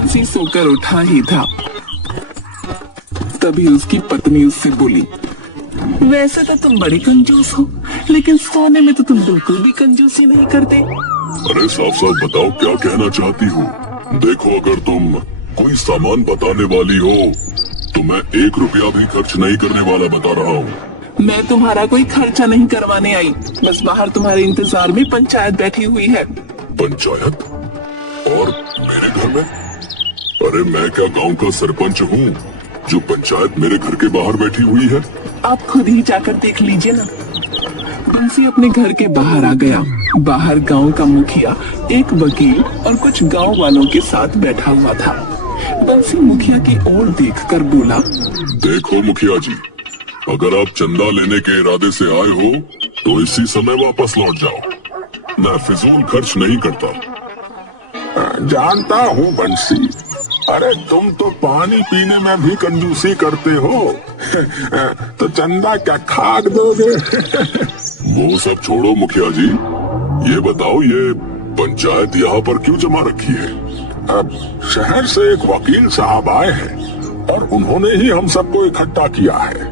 बंसी सोकर उठा ही था, तभी उसकी पत्नी उससे बोली, वैसे तो तुम बड़ी कंजूस हो, लेकिन सोने में तो तुम बिल्कुल भी कंजूसी नहीं करते। अरे साफ साफ बताओ क्या कहना चाहती हो। देखो, अगर तुम कोई सामान बताने वाली हो तो मैं 1 रुपया भी खर्च नहीं करने वाला बता रहा हूँ। मैं तुम्हारा कोई खर्चा नहीं करवाने आई, बस बाहर तुम्हारे इंतजार में पंचायत बैठी हुई है। पंचायत? और मेरे घर में? अरे मैं क्या गांव का सरपंच हूँ जो पंचायत मेरे घर के बाहर बैठी हुई है? आप खुद ही जाकर देख लीजिए ना। बंसी अपने घर के बाहर आ गया। बाहर गांव का मुखिया, एक वकील और कुछ गांव वालों के साथ बैठा हुआ था। बंसी मुखिया की ओर देखकर बोला, देखो मुखिया जी, अगर आप चंदा लेने के इरादे से आए हो तो इसी समय वापस लौट जाओ। मैं फिजूल खर्च नहीं करता। जानता हूँ बंसी, अरे तुम तो पानी पीने में भी कंजूसी करते हो। तो चंदा क्या खाक दोगे? वो सब छोड़ो मुखिया जी, ये बताओ ये पंचायत यहाँ पर क्यों जमा रखी है? अब शहर से एक वकील साहब आए हैं और उन्होंने ही हम सबको इकट्ठा किया है।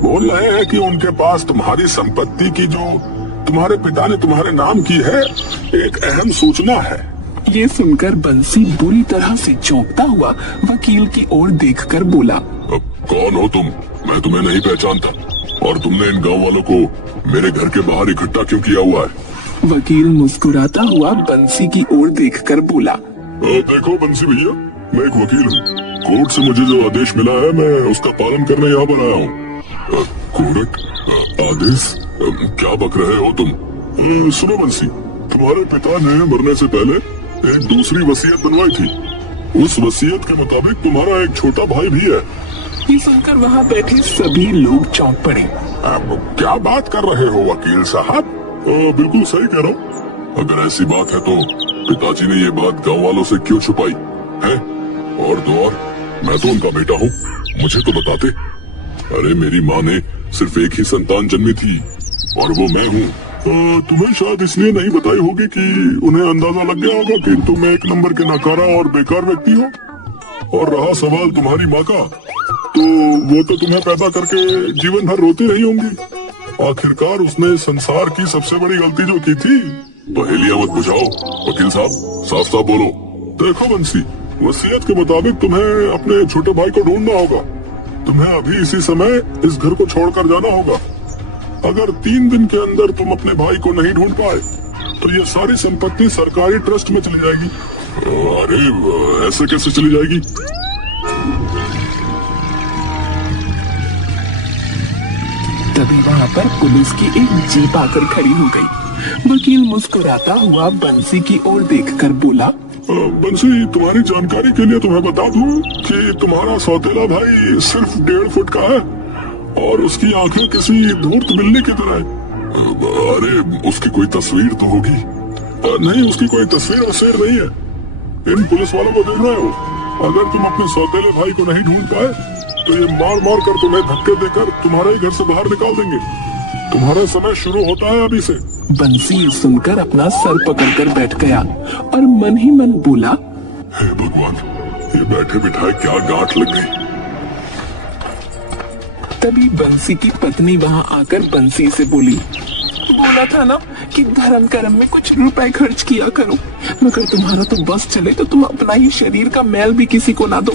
बोल रहे हैं कि उनके पास तुम्हारी संपत्ति की जो तुम्हारे पिता ने तुम्हारे नाम की है, एक अहम सूचना है। ये सुनकर बंसी बुरी तरह से चौंकता हुआ वकील की ओर देखकर बोला, अब कौन हो तुम? मैं तुम्हें नहीं पहचानता। और तुमने इन गांव वालों को मेरे घर के बाहर इकट्ठा क्यों किया हुआ है? वकील मुस्कुराता हुआ बंसी की ओर देखकर बोला, देखो बंसी भैया, मैं एक वकील हूँ। कोर्ट से मुझे जो आदेश मिला है मैं उसका पालन करने यहाँ पर आया हूँ। कोर्ट? आदेश? क्या बक रहे हो तुम? सुनो बंसी, तुम्हारे पिता ने मरने से पहले एक दूसरी वसीयत बनवाई थी। उस वसीयत के मुताबिक तुम्हारा एक छोटा भाई भी है। ये सुनकर वहाँ बैठे सभी लोग चौंक पड़े। अब क्या बात कर रहे हो वकील साहब? बिल्कुल सही कह रहा हूँ। अगर ऐसी बात है तो पिताजी ने ये बात गांव वालों से क्यों छुपाई है? और तो और, मैं तो उनका बेटा हूँ, मुझे तो बताते। अरे मेरी माँ ने सिर्फ एक ही संतान जन्मी थी और वो मैं हूँ। तुम्हें शायद इसलिए नहीं बताई होगी कि उन्हें अंदाजा लग गया होगा कि तुम एक नंबर के नकारा और बेकार व्यक्ति हो। और रहा सवाल तुम्हारी माँ का, तो वो तो तुम्हें पैदा करके जीवन भर रोती रही होंगी। आखिरकार उसने संसार की सबसे बड़ी गलती जो की थी। पहेलियां मत बुझाओ वकील साहब, साफ साफ बोलो। देखो बंसी, वसीयत के मुताबिक तुम्हें अपने छोटे भाई को ढूंढना होगा। तुम्हें अभी इसी समय इस घर को छोड़कर जाना होगा। अगर 3 दिन के अंदर तुम अपने भाई को नहीं ढूंढ पाए तो ये सारी संपत्ति सरकारी ट्रस्ट में चली जाएगी। अरे ऐसे कैसे चली जाएगी? तभी वहाँ पर पुलिस की एक जीप आकर खड़ी हो गई। वकील मुस्कुराता हुआ बंसी की ओर देखकर बोला, बंसी, तुम्हारी जानकारी के लिए तुम्हें बता दूं कि तुम्हारा सौतेला भाई सिर्फ 1.5 फुट का है और उसकी आंखें किसी धूर्त बिल्ली की तरह है। अरे उसकी कोई तस्वीर तो होगी? नहीं, उसकी कोई तस्वीर वस्वीर नहीं है। इन पुलिस वालों को देख रहे हो? अगर तुम अपने सौतेले भाई को नहीं ढूंढ पाए तो ये मार मार कर तुम्हें धक्के देकर तुम्हारे ही घर से बाहर निकाल देंगे। तुम्हारा समय शुरू होता है अभी से। बंसी सुनकर अपना सर पकड़कर बैठ गया और मन ही मन बोला, हे भगवान, ये बैठे बिठाए क्या गांठ लग गई। तभी बंसी की पत्नी वहाँ आकर बंसी से बोली, बोला था ना कि धर्म कर्म में कुछ रुपए खर्च किया करो, मगर तुम्हारा तो बस चले तो तुम अपना ही शरीर का मैल भी किसी को ना दो।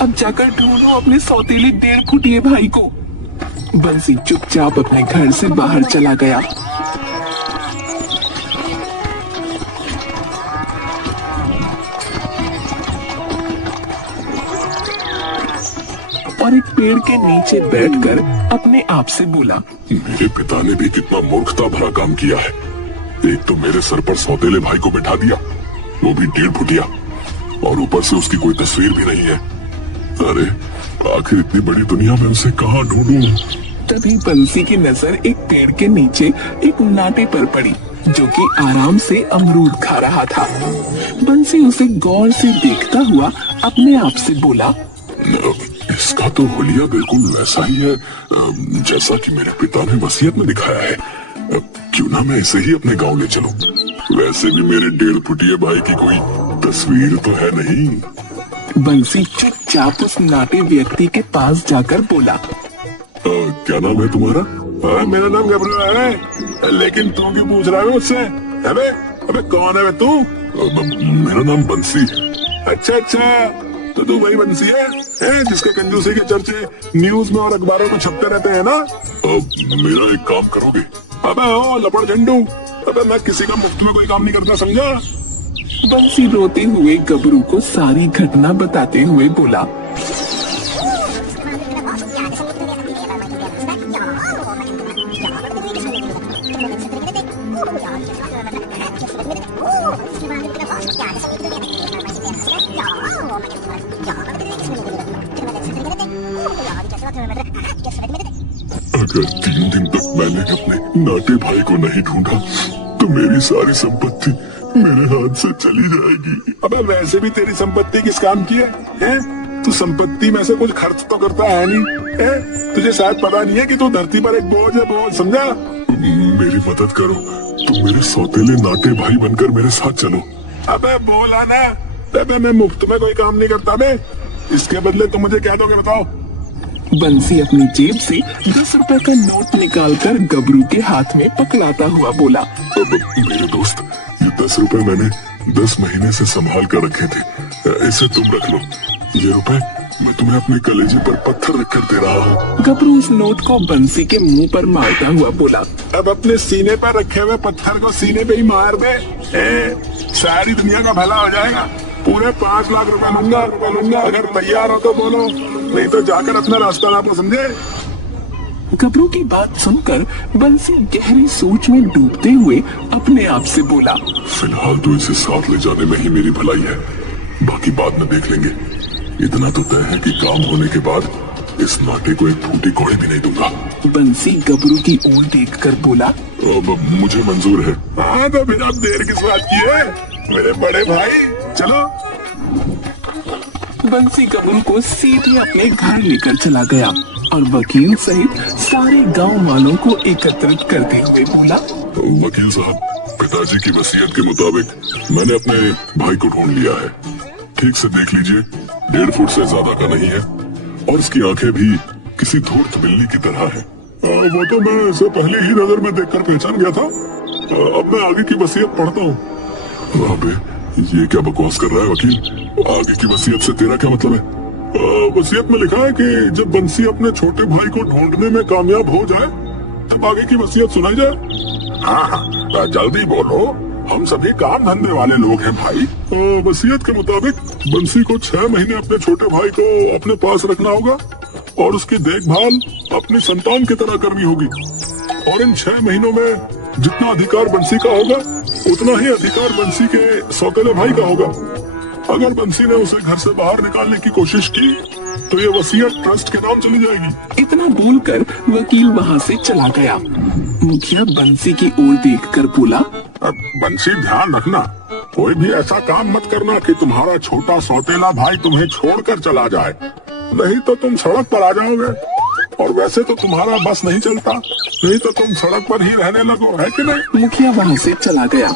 अब जाकर ढूंढो अपने सौतेले 1.5 फुटिए भाई को। बंसी चुपचाप अपने घर से बाहर चला गया। और एक पेड़ के नीचे बैठकर अपने आप से बोला, मेरे पिता ने भी कितना मूर्खता भरा काम किया है। एक तो मेरे सर पर सौतेले भाई को बिठा दिया, वो भी 1.5 फुटिया, और ऊपर से उसकी कोई तस्वीर भी नहीं है। अरे आखिर इतनी बड़ी दुनिया में उसे कहाँ ढूंढूं? तभी बंसी की नजर एक पेड़ के नीचे एक नाटे पर पड़ी जो कि आराम से अमरूद खा रहा था। बंसी उसे गौर से देखता हुआ अपने आप से बोला, इसका तो हुलिया बिल्कुल वैसा ही है जैसा कि मेरे पिता ने वसीयत में दिखाया है। क्यों ना मैं इसे ही अपने गांव ले चलूं? वैसे भी मेरे 1.5 फुटिए भाई की कोई तस्वीर तो है नहीं। बंसी चुपचाप उस नाटे व्यक्ति के पास जाकर बोला, क्या नाम है तुम्हारा? मेरा नाम गबरू है, लेकिन तू क्यों पूछ रहा है मुझसे? अबे अबे कौन है बे तू? मेरा नाम बंसी है। अच्छा, तो तू वही बंसी है जिसके कंजूसी के चर्चे न्यूज में और अखबारों में छपते रहते हैं ना? मेरा एक काम करोगे? अबे ओ लपड़ झंडू, अबे मैं किसी का मुफ्त में कोई काम नहीं करता, समझा? बंसी रोते हुए गबरू को सारी घटना बताते हुए बोला, अगर 3 दिन तक मैंने अपने नाटे भाई को नहीं ढूंढा तो मेरी सारी संपत्ति मेरे हाथ से चली जाएगी। अबे वैसे भी तेरी संपत्ति किस काम की है? तू संपत्ति में से कुछ खर्च तो करता है नहीं है? तुझे शायद पता नहीं है कि तू धरती पर एक बोझ है, बोझ, समझा? मेरी मदद करो, तुम मेरे सौतेले नाटे भाई बनकर मेरे साथ चलो। अबे बोला ना, अबे मैं मुफ्त में कोई काम नहीं करता बे। इसके बदले तुम मुझे क्या दोगे बताओ? बंसी अपनी जेब से 10 रुपए का नोट निकालकर गबरू के हाथ में पकड़ाता हुआ बोला, मेरे दोस्त, ये 10 रुपए मैंने 10 महीने से संभाल कर रखे थे, इसे तुम रख लो। ये रुपए मैं तुम्हें अपने कलेजे पर पत्थर रखकर दे रहा हूँ। गबरू उस नोट को बंसी के मुंह पर मारता हुआ बोला, अब अपने सीने पर रखे हुए पत्थर को सीने पे ही मार दे, सारी दुनिया का भला हो जाएगा। पूरे 5 लाख रुपए लूंगा, अगर तैयार हो तो बोलो, नहीं तो जाकर अपना रास्ता नापो, समझे? गबरू की बात सुनकर बंसी गहरी सोच में डूबते हुए अपने आप से बोला, फिलहाल तो इसे साथ ले जाने में ही मेरी भलाई है, बाकी बाद में देख लेंगे। इतना तो तय है कि काम होने के बाद इस नाटे को एक फूटी कौड़ी भी नहीं दूंगा। बंसी गबरू की ओर देखकर बोला, मुझे मंजूर है। हाँ तो फिर आप देर किस बात की है मेरे बड़े भाई, चलो। बंसी गबरू को सीधे अपने घर लेकर चला गया और वकील सहित सारे गांव वालों को एकत्रित करते हुए बोला, वकील साहब, पिताजी की वसीयत के मुताबिक मैंने अपने भाई को ढूंढ लिया है। ठीक से देख लीजिए, 1.5 फुट से ज्यादा का नहीं है और इसकी आंखें भी किसी धूर्त बिल्ली की तरह है। वो तो मैं इसे पहले ही नजर में देखकर पहचान गया था। अब मैं आगे की वसीयत पढ़ता हूँ। अबे ये क्या बकवास कर रहा है वकील? आगे की वसीयत से तेरा क्या मतलब है? वसीयत में लिखा है कि जब बंसी अपने छोटे भाई को ढूंढने में कामयाब हो जाए तब आगे की वसीयत सुनाई जाए। हाँ, जल्दी बोलो, हम सभी काम धंधे वाले लोग हैं भाई। वसीयत के मुताबिक बंसी को 6 महीने अपने छोटे भाई को अपने पास रखना होगा और उसकी देखभाल अपनी संतान की तरह करनी होगी। और इन 6 महीनों में जितना अधिकार बंसी का होगा उतना ही अधिकार बंसी के सौतेले भाई का होगा। अगर बंसी ने उसे घर से बाहर निकालने की कोशिश की तो ये वसीयत ट्रस्ट के नाम चली जाएगी। इतना बोलकर वकील वहाँ से चला गया। मुखिया बंसी की ओर देखकर बोला, बंसी ध्यान रखना, कोई भी ऐसा काम मत करना कि तुम्हारा छोटा सौतेला भाई तुम्हें छोड़कर चला जाए, नहीं तो तुम सड़क पर आ जाओगे। और वैसे तो तुम्हारा बस नहीं चलता, नहीं तो तुम सड़क पर ही रहने लगो, है कि नहीं? मुखिया वहाँ से चला गया।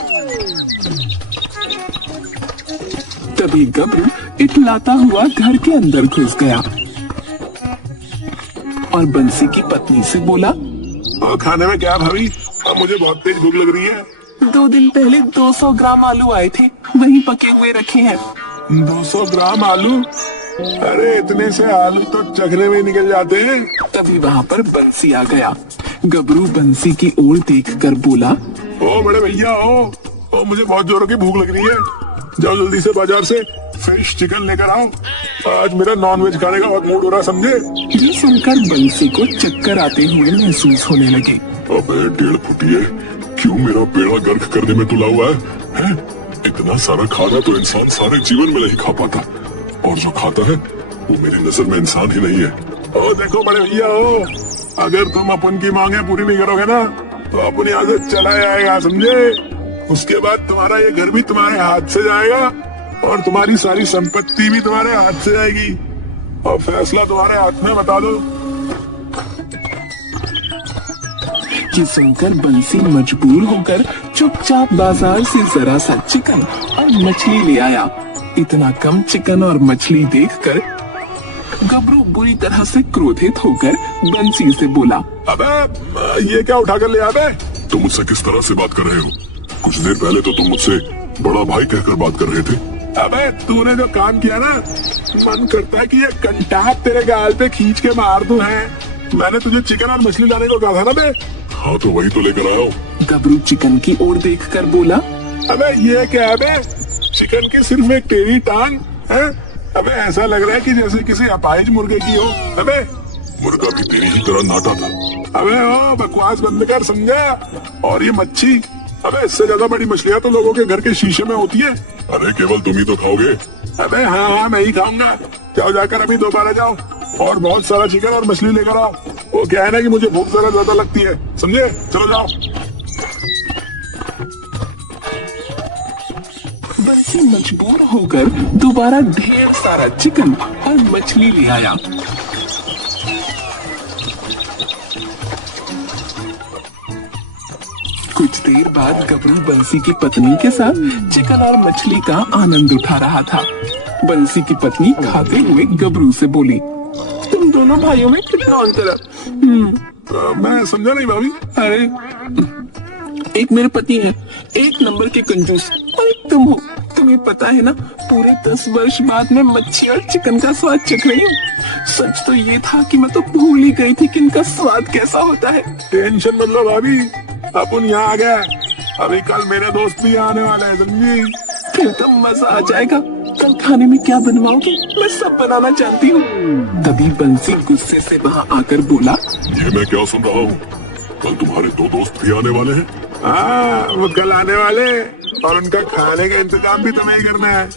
तभी गबरू इटलाता हुआ घर के अंदर घुस गया और बंसी की पत्नी से बोला, खाने में क्या भाभी? मुझे बहुत तेज भूख लग रही है। 2 दिन पहले 200 ग्राम आलू आए थे, वही पके हुए रखे हैं। 200 ग्राम आलू? अरे इतने से आलू तो चखने में निकल जाते हैं। तभी वहाँ पर बंसी आ गया। गबरू बंसी की ओर देखकर बोला, ओ बड़े भैया ओ, मुझे बहुत जोरों की भूख लग रही है, जाओ जल्दी से बाजार से फिश चिकन लेकर आओ, आज मेरा नॉनवेज खाने का बहुत मूड हो रहा, समझे? ये सुनकर बंसी को चक्कर आते हुए महसूस होने लगे। अबे 1.5 फुटिए, क्यों मेरा पेड़ा गर्क करने में तुला हुआ है? इतना सारा खाना तो इंसान सारे जीवन में नहीं खा पाता, और जो खाता है वो मेरी नजर में इंसान ही नहीं है। ओ देखो बड़े भैया ओ, अगर तुम अपन की मांगे पूरी नहीं करोगे ना तो अपन यहाँ से चला जाएगा, समझे? उसके बाद तुम्हारा ये घर भी तुम्हारे हाथ से जाएगा और तुम्हारी सारी संपत्ति भी तुम्हारे हाथ से जाएगी, और फैसला तुम्हारे हाथ में, बता दो। ये सुनकर बंसी मजबूर होकर चुपचाप बाजार से जरा सा चिकन और मछली ले आया। इतना कम चिकन और मछली देखकर गबरू बुरी तरह से क्रोधित होकर बंसी से बोला, अबे ये क्या उठा कर ले आया बे? तुम मुझसे किस तरह से बात कर रहे हो? कुछ देर पहले तो तुम मुझसे बड़ा भाई कहकर बात कर रहे थे। अबे तूने जो काम किया ना, मन करता है कि ये कंटाप तेरे गाल पे खींच के मार दूं है। मैंने तुझे चिकन और मछली लाने को कहा था ना बे? हाँ तो वही तो लेकर आया हूँ। गबरू चिकन की ओर देखकर बोला, अबे ये क्या है बे? चिकन की सिर्फ एक टेढ़ी टांग है? अबे ऐसा लग रहा है कि जैसे किसी अपाहिज मुर्गे की हो। अबे मुर्गा भी तेरी ही तरह नाटा था। अबे ओ बकवास बंद कर, समझा? और ये मच्छी, अबे इससे ज्यादा बड़ी मछलियाँ तो लोगों के घर के शीशे में होती है। अरे केवल तुम ही तो खाओगे। अबे हाँ मैं ही खाऊंगा। जाओ जाकर अभी दोबारा जाओ और बहुत सारा चिकन और मछली लेकर आओ। वो क्या है ना कि मुझे भूख जरा ज्यादा लगती है, समझे? चलो जाओ। बंसी मजबूर होकर दोबारा ढेर सारा चिकन और मछली ले आया। कुछ देर बाद गबरू बंसी की पत्नी के साथ चिकन और मछली का आनंद उठा रहा था। बंसी की पत्नी खाते हुए गबरू से बोली, तुम दोनों भाइयों में कितना अंतर है? मैं समझा नहीं भाभी। अरे एक मेरे पति है, एक नंबर के कंजूस, और एक तुम हो। तुम्हें पता है ना, पूरे 10 वर्ष बाद मैं मच्छी और चिकन का स्वाद चख रही हूँ। सच तो ये था कि मैं तो भूल ही गई थी कि इनका स्वाद कैसा होता है। टेंशन मत लो भाभी, अपन यहाँ आ गए। अभी कल मेरे दोस्त भी आने वाले हैं, समझी? फिर तो मजा आ जाएगा। कल खाने में क्या बनवाओगी? मैं सब बनाना जानती हूँ। तभी बंसी गुस्से से वहाँ आकर बोला, ये मैं क्या सुन रहा हूँ? कल तुम्हारे 2 दोस्त भी आने वाले हैं? हाँ वो कल आने वाले, और उनका खाने का इंतजाम भी तुम्हें ही करना है।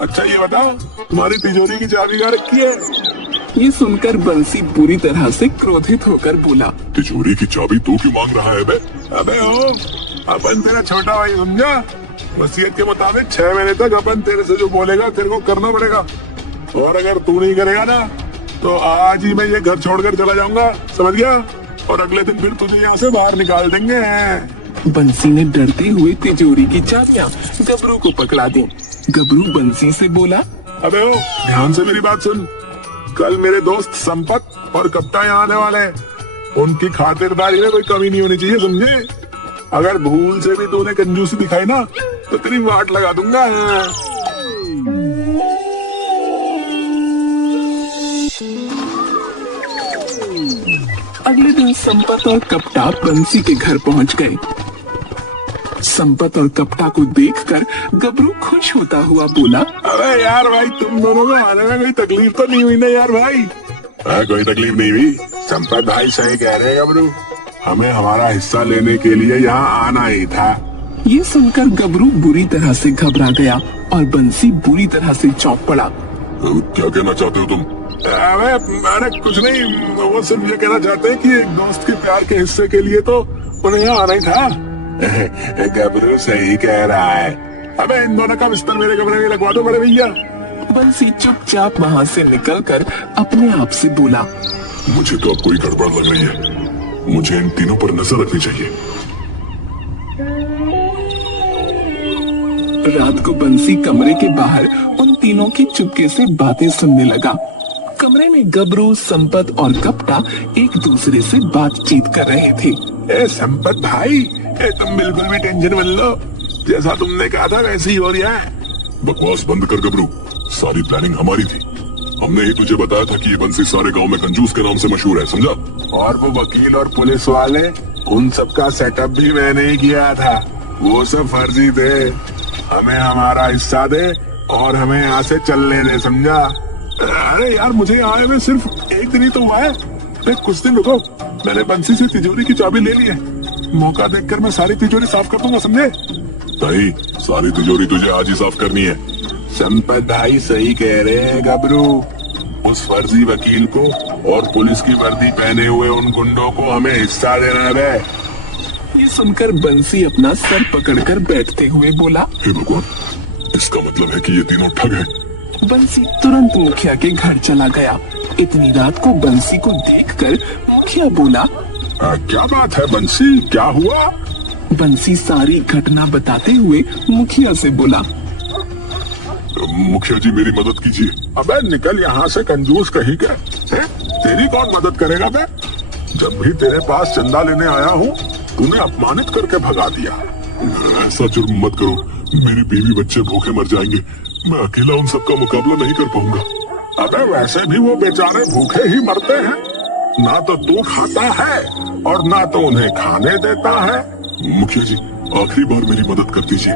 अच्छा ये बताओ, तुम्हारी तिजोरी की चाबी कहाँ रखी है? ये सुनकर बंसी बुरी तरह से क्रोधित होकर बोला, तिजोरी की चाबी तू क्यों मांग रहा है बे? अबे ओ, अपन तेरा छोटा भाई, समझा? वसीयत के मुताबिक 6 महीने तक अपन तेरे से जो बोलेगा तेरे को करना पड़ेगा। और अगर तू नहीं करेगा ना तो आज ही मैं ये घर छोड़कर चला जाऊंगा, समझ गया? और अगले दिन फिर तुझे यहाँ से बाहर निकाल देंगे। बंसी ने डरते हुए तिजोरी की चाबियां गबरू को पकड़ा दी। गबरू बंसी से बोला, अबे ओ ध्यान से मेरी बात सुन। कल मेरे दोस्त संपत और कप्ता यहाँ आने वाले हैं। उनकी खातिरदारी में कोई कमी नहीं होनी चाहिए, समझे? अगर भूल से भी तूने कंजूसी दिखाई ना तो तेरी वाट लगा दूंगा। अगले दिन संपत और कप्ता बंसी के घर पहुंच गए। संपत और कप्ता को देखकर गबरू खुश होता हुआ बोला, अरे यार भाई, तुम दोनों को आने में कोई तकलीफ तो नहीं हुई ना यार भाई? कोई तकलीफ नहीं हुई। संपत भाई सही कह रहे हैं गबरू, हमें हमारा हिस्सा लेने के लिए यहाँ आना ही था। ये सुनकर गबरू बुरी तरह से घबरा गया और बंसी बुरी तरह से चौंक पड़ा। क्या कहना चाहते हो तुम? अरे कुछ नहीं, वो सिर्फ ये कहना चाहते हैं कि एक दोस्त के प्यार के हिस्से के लिए तो उन्हें यहाँ आना ही था। गबरू सही कह रहा है। अबे इन दोनों का बिस्तर मेरे कमरे में लगवा दो बड़े भैया। बंसी चुपचाप वहाँ से निकलकर अपने आप से बोला, मुझे तो अब कोई गड़बड़ लग रही है। मुझे इन तीनों पर नजर रखनी चाहिए। रात को बंसी कमरे के बाहर उन तीनों की चुपके से बातें सुनने लगा। कमरे में गबरू, संपत और कप्ता एक दूसरे से बातचीत कर रहे थे। ए संपत भाई, तुम बिल्कुल भी टेंशन मत लो, जैसा तुमने कहा था वैसे ही हो रहा है। बकवास बंद कर गबरू, सारी प्लानिंग हमारी थी। हमने ही तुझे बताया था कि ये बंसी सारे गांव में कंजूस के नाम से मशहूर है, समझा? और वो वकील और पुलिस वाले, उन सबका सेटअप भी मैंने ही किया था। वो सब फर्जी थे। हमें हमारा हिस्सा दे और हमें यहाँ से चलने दे, समझा? अरे यार, मुझे आए में सिर्फ एक दिन ही तो हुआ है। कुछ दिन रुको, मैंने बंसी से तिजोरी की चाबी ले ली है। मौका देखकर मैं सारी तिजोरी साफ कर दूंगा, समझे? नहीं, सारी तिजोरी तुझे आज ही साफ करनी है। संपत भाई सही कह रहे हैं गबरू। उस फर्जी वकील को और पुलिस की वर्दी पहने हुए उन गुंडों को हमें हिस्सा देना है। ये सुनकर बंसी अपना सर पकड़कर बैठते हुए बोला, हे भगवान, इसका मतलब है कि ये तीनों ठग हैं। बंसी तुरंत मुखिया के घर चला गया। इतनी रात को बंसी को देखकर मुखिया बोला, क्या बात है बंसी, क्या हुआ? बंसी सारी घटना बताते हुए मुखिया से बोला। मुखिया जी मेरी मदद कीजिए। अबे निकल यहाँ से कंजूस कहीं का। तेरी कौन मदद करेगा बे? जब भी तेरे पास चंदा लेने आया हूँ तूने अपमानित करके भगा दिया। ऐसा जुर्म मत करो, मेरी बीवी बच्चे भूखे मर जाएंगे, मैं अकेला उन सबका मुकाबला नहीं कर पाऊंगा। अबे वैसे भी वो बेचारे भूखे ही मरते हैं, ना तो तू खाता है और ना तो उन्हें खाने देता है। मुखिया जी आखिरी बार मेरी मदद कर दीजिए,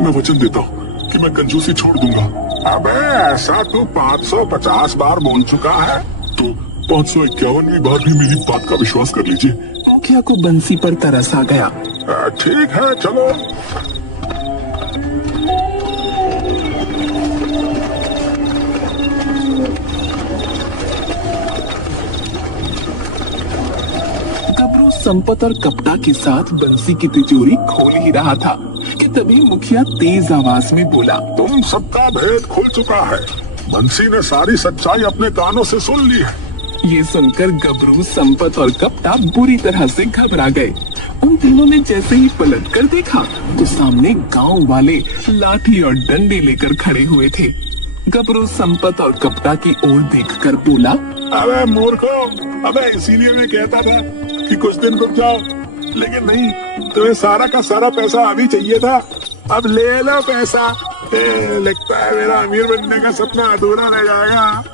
मैं वचन देता हूँ कि मैं कंजूसी छोड़ दूंगा। अबे ऐसा तू 550 बार बोल चुका है। तो 551वीं बार भी मेरी बात का विश्वास कर लीजिए। मुखिया को बंसी पर तरस आ गया। ठीक है चलो। गबरू संपत और कपटा के साथ बंसी की तिजोरी खोल ही रहा था कि तभी मुखिया तेज आवाज में बोला। तुम सबका भेद खुल चुका है, बंसी ने सारी सच्चाई अपने कानों से सुन ली है। ये सुनकर गबरू, संपत और कपटा बुरी तरह से घबरा गए। उन तीनों ने जैसे ही पलट कर देखा तो सामने गांव वाले लाठी और डंडे लेकर खड़े हुए थे। गबरू संपत और कपटा की ओर देखकर बोला। अबे मूर्खो, अबे इसीलिए मैं कहता था कि कुछ दिन रुक जाओ, लेकिन नहीं, तुम्हें सारा का सारा पैसा अभी चाहिए था। अब ले लो पैसा। लगता है मेरा अमीर बनने का सपना अधूरा रह जाएगा।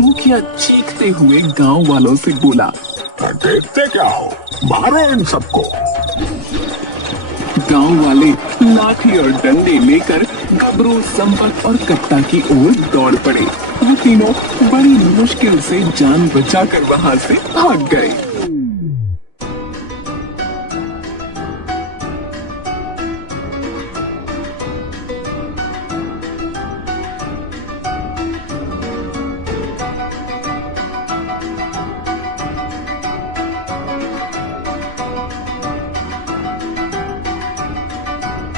मुखिया चीखते हुए गांव वालों से बोला। देखते क्या हो, मारो इन सबको। गांव वाले लाठी और डंडे लेकर गबरू, संपत और कप्ता की ओर दौड़ पड़े। वो तीनों बड़ी मुश्किल से जान बचाकर वहां से भाग गए।